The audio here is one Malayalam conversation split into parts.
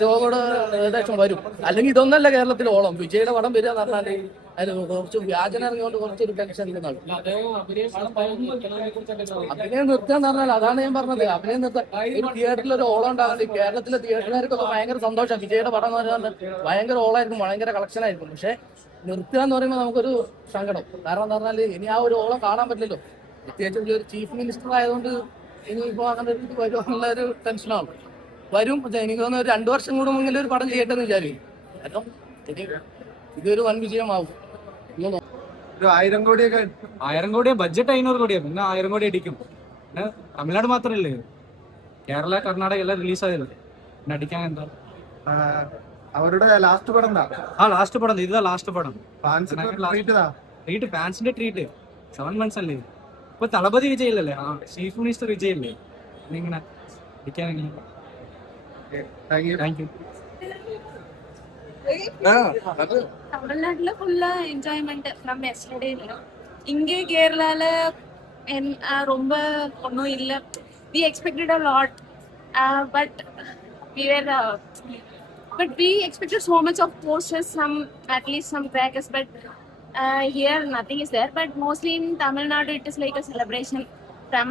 ഷോയോട് ഏകദേശം വരും. അല്ലെങ്കിൽ ഇതൊന്നല്ല കേരളത്തിൽ ഓളം. വിജയുടെ പടം വരിക എന്ന് പറഞ്ഞാൽ അതിന് കുറച്ച് വ്യാജന ഇറങ്ങിയോണ്ട് കുറച്ചൊരു ടെൻഷൻ ഇരുന്നാണ്. അഭിനയം നിർത്തുക എന്ന് പറഞ്ഞാൽ അതാണ് ഞാൻ പറഞ്ഞത്. അഭിനയം നിർത്താൻ ഒരു തിയേറ്ററിൽ ഒരു ഓളം ഉണ്ടാകുന്നത് കേരളത്തിലെ തിയേറ്ററുകാർക്കൊക്കെ ഭയങ്കര സന്തോഷം. വിജയുടെ പടം എന്ന് പറഞ്ഞാൽ ഭയങ്കര ഓളായിരിക്കും, ഭയങ്കര കളക്ഷൻ ആയിരിക്കും. പക്ഷെ നിർത്തുക എന്ന് പറയുമ്പോൾ നമുക്കൊരു സങ്കടം. കാരണം എന്താ പറഞ്ഞാൽ ഇനി ആ ഒരു ഓളം കാണാൻ പറ്റില്ലല്ലോ. പ്രത്യേകിച്ച് ഒരു ചീഫ് മിനിസ്റ്റർ ആയതുകൊണ്ട് ഇനിയിപ്പോ അങ്ങനെ ഒരു വരുമെന്നുള്ള ഒരു ടെൻഷനാണ്. വരും. എനിക്ക് തോന്നുന്നു ഒരു 2 വർഷം കൂടെ മുന്നിൽ ഒരു പടം ചെയ്യട്ടെന്ന് വിചാരിക്കും. കാരണം ഇതൊരു വൻ വിജയമാവും. ഒരു 1000 കോടിയൊക്കെ 1000 കോടിയാ ബഡ്ജറ്റ്, 500 കോടിയാ. പിന്നെ 1000 കോടി അടിക്കും. പിന്നെ തമിഴ്നാട് മാത്രല്ലേ, കേരള കർണാടക എല്ലാം റിലീസ് ആയല്ലോ. പിന്നെ അടിക്കാൻ എന്താ അവരുടെ ലാസ്റ്റ് പടം എന്താ? ലാസ്റ്റ് പടം ഇതാ. ലാസ്റ്റ് പടം ട്രീറ്റ് ഫാൻസിന്റെ ട്രീറ്റ് 7 months അല്ലേ. ഇപ്പൊ തളപതി വിജയില്ലല്ലേ, ചീഫ് മിനിസ്റ്റർ വിജയില്ലേ. ഇങ്ങനെ അടിക്കാനെങ്കിലും. Thank you. தமிழ்நாட்டுல ஃபுல்லா என்ஜாய்மெண்ட் ஃப்ரம் எஸ்டர்டே. இங்கே கேரளால ரொம்ப ஒன்றும் இல்லை. We expected a lot, but we were but we expected so much of posters, some at least some crackers, but here nothing is there. But mostly in Tamil Nadu it is like a celebration from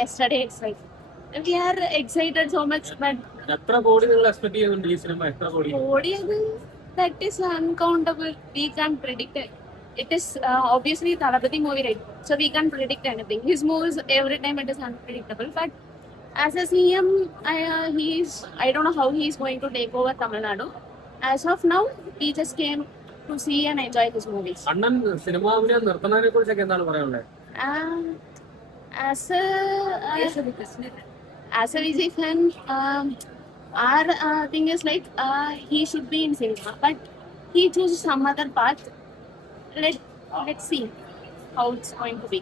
yesterday itself. We are excited so much, but എത്ര കോടി നിങ്ങൾ എക്സ്പെക്ട് ചെയ്യുന്നുണ്ട് ഈ സിനിമ? എത്ര കോടി? that is uncountable. We can't predict it. It is obviously Thalapathy movie, right? So we can't predict anything. His movies every time it is unpredictable. But as a CM, I don't know how he is going to take over Tamil Nadu. As of now, we just came to see and enjoy his movies. Annan cinema അഭിനയം നിർത്തുന്നതിനെ കുറിച്ചൊക്കെ എന്താണ് പറയാനുള്ളത്? As a Vijay fan, our thing is like he should be in cinema, but he chooses some other path. Let's see how it's going to be.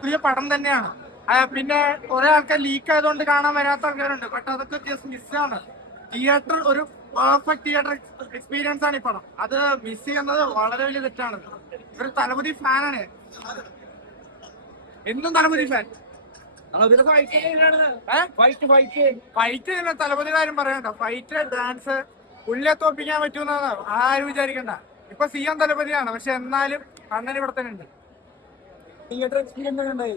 പുതിയ പടം തന്നെയാണ്. പിന്നെ കുറെ ആൾക്കാർ ലീക്ക് ആയതുകൊണ്ട് കാണാൻ വരാത്ത ആൾക്കാരുണ്ട്. ബട്ട് അതൊക്കെ ജസ്റ്റ് മിസ്സാണ്. തിയേറ്റർ ഒരു പെർഫെക്റ്റ് തിയേറ്റർ എക്സ്പീരിയൻസ് ആണ് ഈ പടം. അത് മിസ് ചെയ്യുന്നത് വളരെ വലിയ തെറ്റാണ്. ഒരു തലപതി ഫാനാണ്, എന്നും തലപതി ഫാൻ. ഫൈറ്റ് തന്നെ തലപതി കാര്യം പറയണ്ട. ഫൈറ്റ്, ഡാൻസ്, പുള്ളിയെ തോപ്പിക്കാൻ പറ്റുമെന്നാണ് ആരും വിചാരിക്കണ്ട. ഇപ്പൊ CM തലപതിയാണ്, പക്ഷെ എന്നാലും അണ്ണൻ ഇവിടെ തന്നെ ഉണ്ട്. തിയേറ്റർ എക്സ്പീരിയൻസ് ഉണ്ടായി.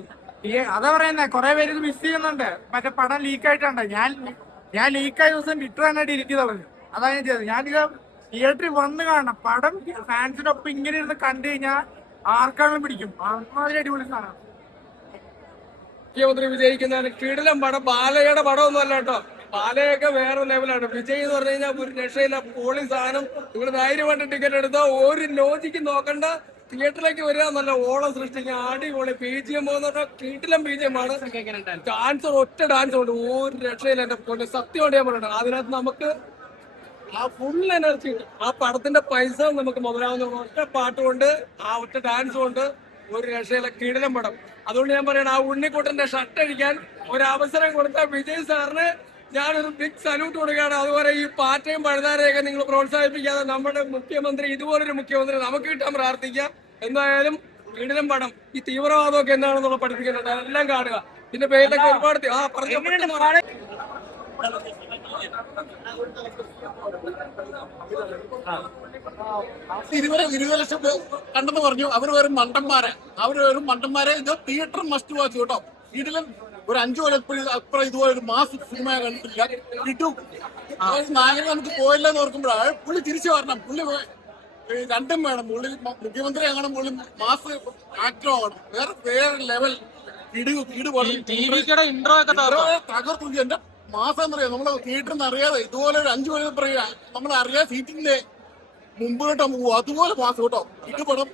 അതാ പറയുന്നേ, കുറെ പേര് ഇത് മിസ് ചെയ്യുന്നുണ്ട്. മറ്റേ പടം ലീക്ക് ആയിട്ടുണ്ട്. ഞാൻ ലീക്കായ ദിവസം ട്വിറ്റർ തന്നെ ഡിലീറ്റ് ചെയ്തോളൂ. അതാണ് ഞാൻ ചെയ്തത്. ഞാനിത് തിയേറ്ററിൽ വന്ന് കാണണം. പടം ഫാൻസിനൊപ്പം ഇങ്ങനെ ഇരുന്ന് കണ്ടു കഴിഞ്ഞാൽ ആർക്കാണെങ്കിലും പിടിക്കും. അമ്മാതിരി അടിപൊളി സാധനം. മുഖ്യമന്ത്രി വിജയിക്കുന്നതാണ്. കിടിലം പടം. ബാലയുടെ പടമൊന്നും അല്ല കേട്ടോ. ബാലയൊക്കെ വേറെ ലെവലാണ്. വിജയ് എന്ന് പറഞ്ഞു കഴിഞ്ഞാൽ ഒരു രക്ഷയില്ല. പോളി സാധനം. നിങ്ങൾ ധൈര്യമായിട്ട് ടിക്കറ്റ് എടുത്തോ. ഒരു ലോജിക്ക് നോക്കണ്ട. തിയേറ്ററിലേക്ക് വരിക, നല്ല ഓളം സൃഷ്ടിക്കുക. അടിപൊളി BGM പോകുന്ന കിടിലം BGM ആണ്. ഡാൻസർ ഒറ്റ ഡാൻസ് കൊണ്ട് ഒരു രക്ഷയില്ല. എന്റെ പോലെ സത്യമായിട്ട് ഞാൻ പറയണം. അതിനകത്ത് നമുക്ക് ആ ഫുൾ എനർജി ഉണ്ട്. ആ പടത്തിന്റെ പൈസ നമുക്ക് മുതലാവുന്ന ഒറ്റ പാട്ട് കൊണ്ട്, ആ ഒറ്റ ഡാൻസ് കൊണ്ട് ഒരു രക്ഷയില്ല. കിടിലം പടം. അതുകൊണ്ട് ഞാൻ പറയണം, ആ ഉണ്ണിക്കുട്ടന്റെ ഷർട്ട് അടിക്കാൻ ഒരു അവസരം കൊടുത്ത വിജയ് സാറിന് ഞാനൊരു ബിഗ് സല്യൂട്ട് കൊടുക്കുകയാണ്. അതുപോലെ ഈ പാറ്റയും പഴുതാരയൊക്കെ നിങ്ങൾ പ്രോത്സാഹിപ്പിക്കാതെ നമ്മുടെ മുഖ്യമന്ത്രി, ഇതുപോലൊരു മുഖ്യമന്ത്രി നമുക്ക് കിട്ടാൻ പ്രാർത്ഥിക്കാം. എന്തായാലും കിടിലം പടം. ഈ തീവ്രവാദമൊക്കെ എന്താണെന്നുള്ള പഠിപ്പിക്കുന്നുണ്ട്. എല്ലാം കാണുക. ഇതിന്റെ പേരിലൊക്കെ ഒരുപാട് പറഞ്ഞു. 20 ലക്ഷം കണ്ടെന്ന് പറഞ്ഞു. അവർ വെറും മണ്ടന്മാരെ. ഇത് തിയേറ്റർ മസ്റ്റ് വാച്ച് കേട്ടോ. ഇതിലും ഒരു 5 കൊല്ലം അപ്പുറം ഇതുപോലെ ഒരു മാസ് സിനിമ കണ്ടിട്ടില്ല. കിട്ടും. നായകൻ നമുക്ക് പോയില്ലെന്ന് ഓർക്കുമ്പോഴാണ് പുള്ളി തിരിച്ചു വരണം. പുള്ളി രണ്ടും വേണം. പുള്ളി മുഖ്യമന്ത്രി ആകണം, പുള്ളി മാസ് ആക്ടർ ആകണം. വേറെ ലെവൽ ഇൻട്രോ ഒക്കെ തകർത്തു. എന്റെ മാസം എന്നറിയാം നമ്മള് തിയേറ്ററിൽ നിന്ന് അറിയാതെ ഇതുപോലെ ഒരു 5 മണി പറയാ നമ്മൾ അറിയാതെ സീറ്റിന്റെ മുമ്പോട്ട് പോകും അതുപോലെ മാസം കേട്ടോ. ഇത് പടം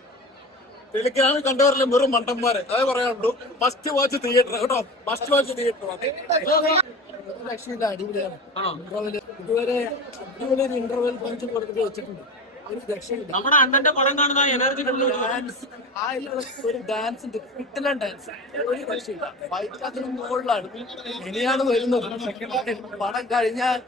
ടെലിഗ്രാമിൽ കണ്ടവരെല്ലാം വെറും മണ്ടന്മാരെ അതേ പറയാനുള്ളൂ. ഫസ്റ്റ് വാച്ച് തിയേറ്റർ കേട്ടോ, ഫസ്റ്റ് വാച്ച് തിയേറ്റർ. രക്ഷയില്ല, അടിപൊളിയാണ്. ഇന്റർവെൽ ഇതുവരെ അടിപൊളി ഒരു ഇന്റർവെൽ പഞ്ച് കൊടുത്തിട്ട് വെച്ചിട്ടുണ്ട്. ഒരു രക്ഷയില്ല. നമ്മുടെ അണ്ണന്റെ പടം കാണുന്ന എനർജി ഡാൻസ് ഒരു ഡാൻസ് ഉണ്ട്, കിട്ടില്ല ഡാൻസ്, ഒരു രക്ഷയില്ല. ഫൈറ്റ് അതിന് മുകളിലാണ്. ഇനിയാണ് വരുന്നത് പടം കഴിഞ്ഞാൽ.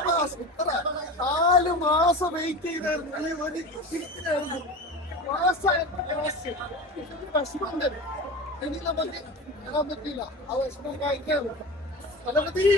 മാസം 4 മാസം വെയിറ്റ് ചെയ്തായിരുന്നു. വിഷമമുണ്ട്. ഇനി നമുക്ക് ഇടാൻ പറ്റില്ല. ആ വിഷമം കഴിക്കാറ് തലപതി.